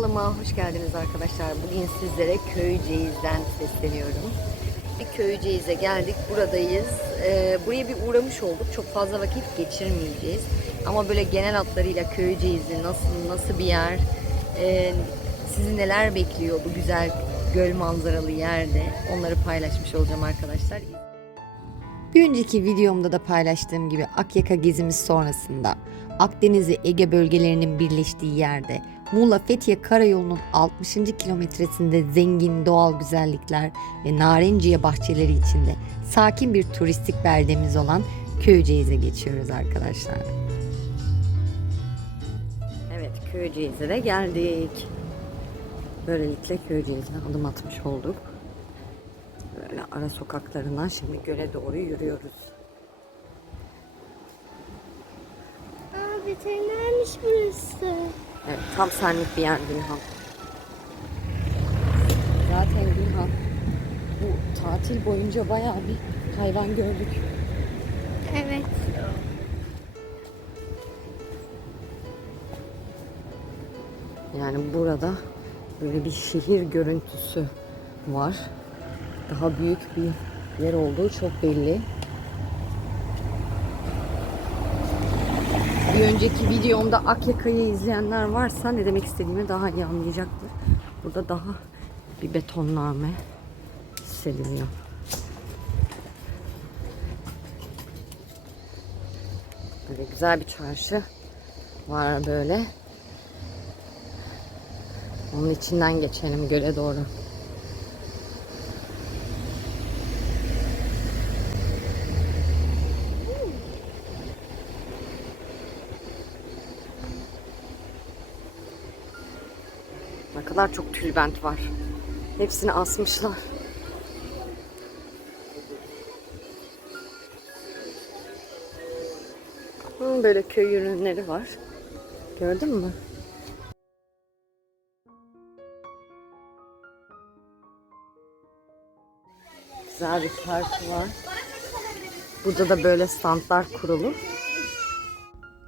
Kanalıma hoş geldiniz arkadaşlar. Bugün sizlere Köyceğiz'den sesleniyorum. Bir Köyceğiz'e geldik. Buradayız. Ee, buraya bir uğramış olduk. Çok fazla vakit geçirmeyeceğiz. Ama böyle genel hatlarıyla Köyceğiz'i nasıl nasıl bir yer, e, sizi neler bekliyor bu güzel göl manzaralı yerde onları paylaşmış olacağım arkadaşlar. Bir önceki videomda da paylaştığım gibi Akyaka gezimiz sonrasında Akdeniz ve Ege bölgelerinin birleştiği yerde Muğla Fethiye Karayolu'nun 60. kilometresinde zengin doğal güzellikler ve narenciye bahçeleri içinde sakin bir turistik beldemiz olan Köyceğiz'e geçiyoruz arkadaşlar. Evet Köyceğiz'e de geldik. Böylelikle Köyceğiz'e adım atmış olduk. Böyle ara sokaklarından şimdi göle doğru yürüyoruz. Veterinermiş burası. Evet tam senlik bir yer Gülhan. Zaten Gülhan bu tatil boyunca bayağı bir hayvan gördük. Evet. Yani burada böyle bir şehir görüntüsü var. Daha büyük bir yer olduğu çok belli. Bir önceki videomda Akyaka'yı izleyenler varsa ne demek istediğimi daha iyi anlayacaktır. Burada daha bir betonlarme hissediliyor. Böyle güzel bir çarşı var böyle. Onun içinden geçelim göle doğru. Ne kadar çok tülbent var. Hepsini asmışlar. Hı, Böyle köy ürünleri var. Gördün mü? Güzel bir parkı var. Burada da böyle standlar kurulu.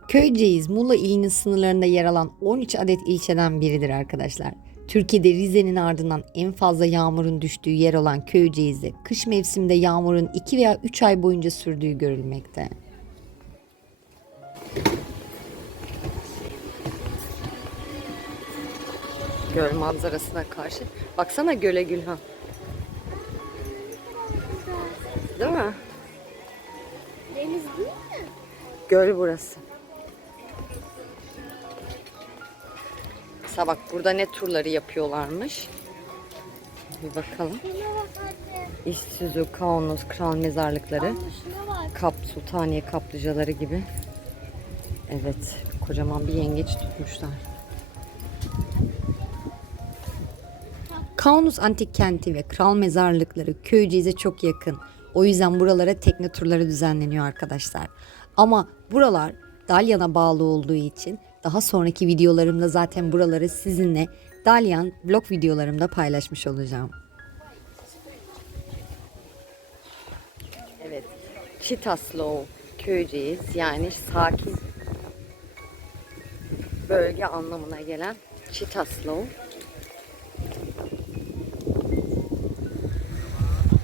Köyceğiz Muğla ilinin sınırlarında yer alan 13 adet ilçeden biridir arkadaşlar. Türkiye'de Rize'nin ardından en fazla yağmurun düştüğü yer olan Köyceğiz'de kış mevsiminde yağmurun 2 veya 3 ay boyunca sürdüğü görülmekte. Göl manzarasına karşı. Baksana göle Gülhan. Değil mi? Deniz değil mi? Göl burası. Mesela bak burada ne turları yapıyorlarmış. Bir bakalım. İşsüzü, Kaunos, Kral Mezarlıkları. Kap, Sultaniye kaplıcaları gibi. Evet, kocaman bir yengeç tutmuşlar. Kaunos Antik Kenti ve Kral Mezarlıkları Köyceğiz'e çok yakın. O yüzden buralara tekne turları düzenleniyor arkadaşlar. Ama buralar Dalyan'a bağlı olduğu için daha sonraki videolarımda zaten buraları sizinle Dalyan vlog videolarımda paylaşmış olacağım. Evet, Çitaslo köyceğiz. Yani sakin bölge anlamına gelen Çitaslo.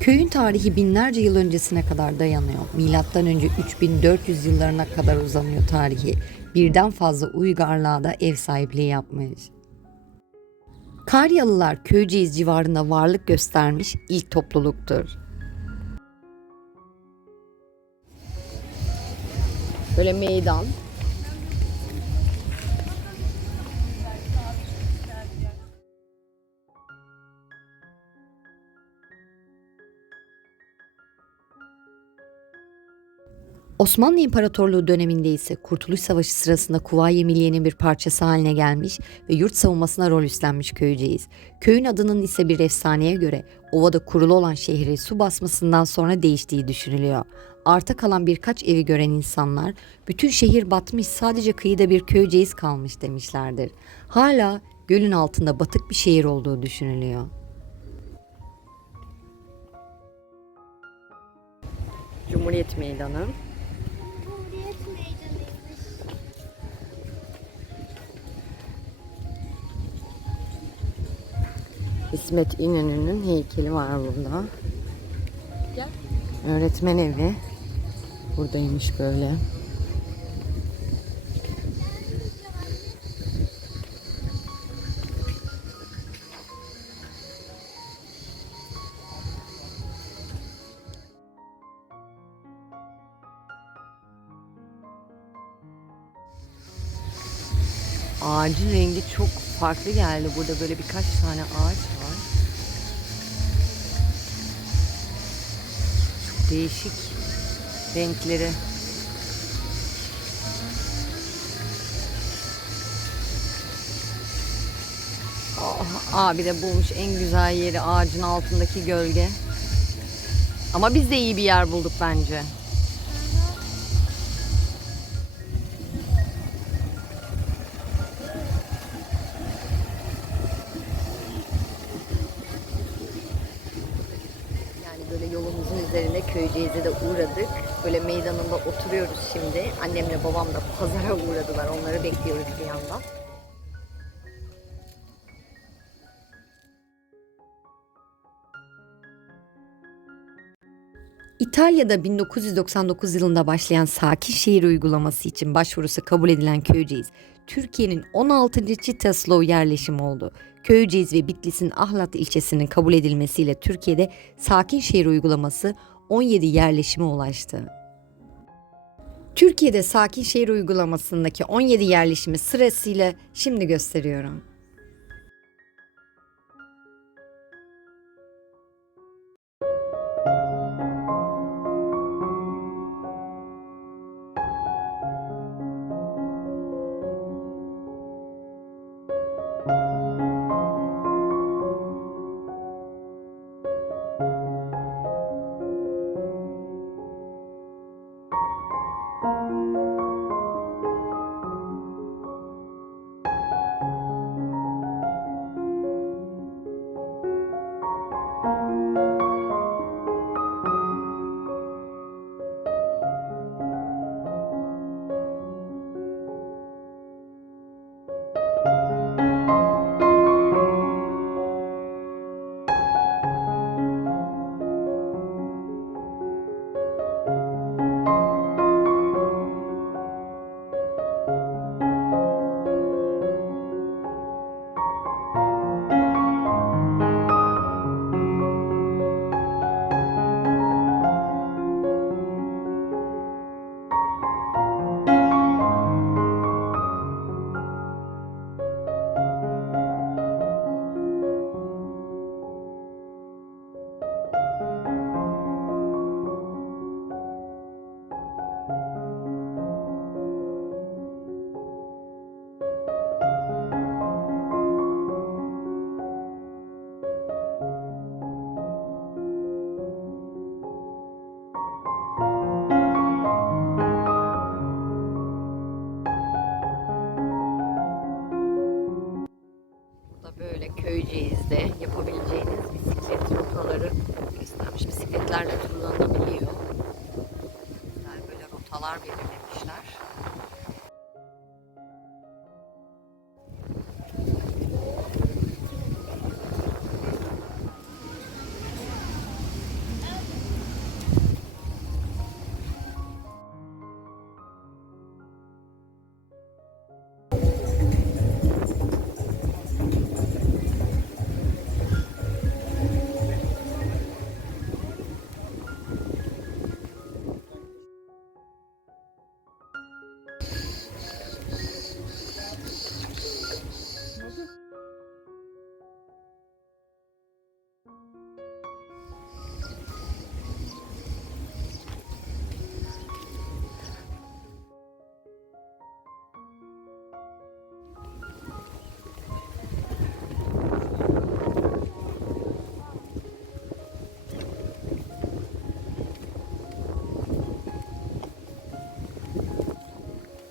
Köyün tarihi binlerce yıl öncesine kadar dayanıyor. Milattan önce 3400 yıllarına kadar uzanıyor tarihi. Birden fazla uygarlığa da ev sahipliği yapmış. Karyalılar Köyceğiz civarında varlık göstermiş ilk topluluktur. Böyle meydan. Osmanlı İmparatorluğu döneminde ise Kurtuluş Savaşı sırasında Kuvayi Milliye'nin bir parçası haline gelmiş ve yurt savunmasına rol üstlenmiş Köyceğiz. Köyün adının ise bir efsaneye göre ovada kurulu olan şehri su basmasından sonra değiştiği düşünülüyor. Arta kalan birkaç evi gören insanlar bütün şehir batmış sadece kıyıda bir Köyceğiz kalmış demişlerdir. Hala gölün altında batık bir şehir olduğu düşünülüyor. Cumhuriyet Meydanı. İsmet İnönü'nün heykeli var burada. Öğretmen evi. Buradaymış böyle. Ağacın rengi çok farklı geldi. Burada böyle birkaç tane ağaç değişik renkleri. Oh, abi de bulmuş en güzel yeri ağacın altındaki gölge. Ama biz de iyi bir yer bulduk bence. Köyceğiz'e de uğradık. Böyle meydanında oturuyoruz şimdi. Annemle babam da pazara uğradılar. Onları bekliyoruz bir yandan. İtalya'da 1999 yılında başlayan sakin şehir uygulaması için başvurusu kabul edilen Köyceğiz, Türkiye'nin 16. Çitaslow yerleşimi oldu. Köyceğiz ve Bitlis'in Ahlat ilçesinin kabul edilmesiyle Türkiye'de sakin şehir uygulaması 17 yerleşime ulaştı. Türkiye'de sakin şehir uygulamasındaki 17 yerleşimi sırasıyla şimdi gösteriyorum. Bisikletlerle turlanabiliyor. Güzel böyle rotalar belirlemişler.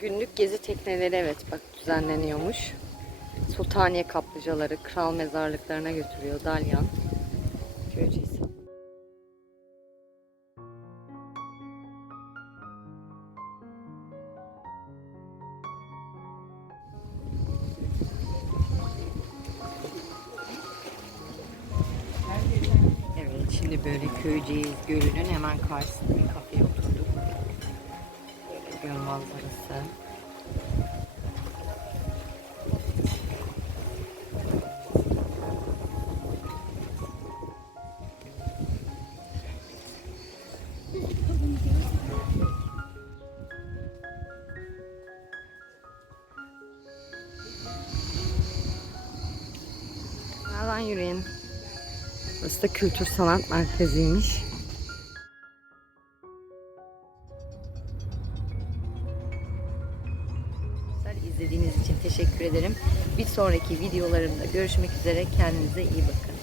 Günlük gezi tekneleri evet bak düzenleniyormuş. Sultaniye kaplıcaları, kral mezarlıklarına götürüyor Dalyan. Köyceğiz. Şimdi böyle Köyceğiz Gölü'nün hemen karşısında bir kafeye oturduk. Göl manzarası. Nereden yürüyün? Burası da kültür sanat merkeziymiş. İzlediğiniz için teşekkür ederim. Bir sonraki videolarımda görüşmek üzere. Kendinize iyi bakın.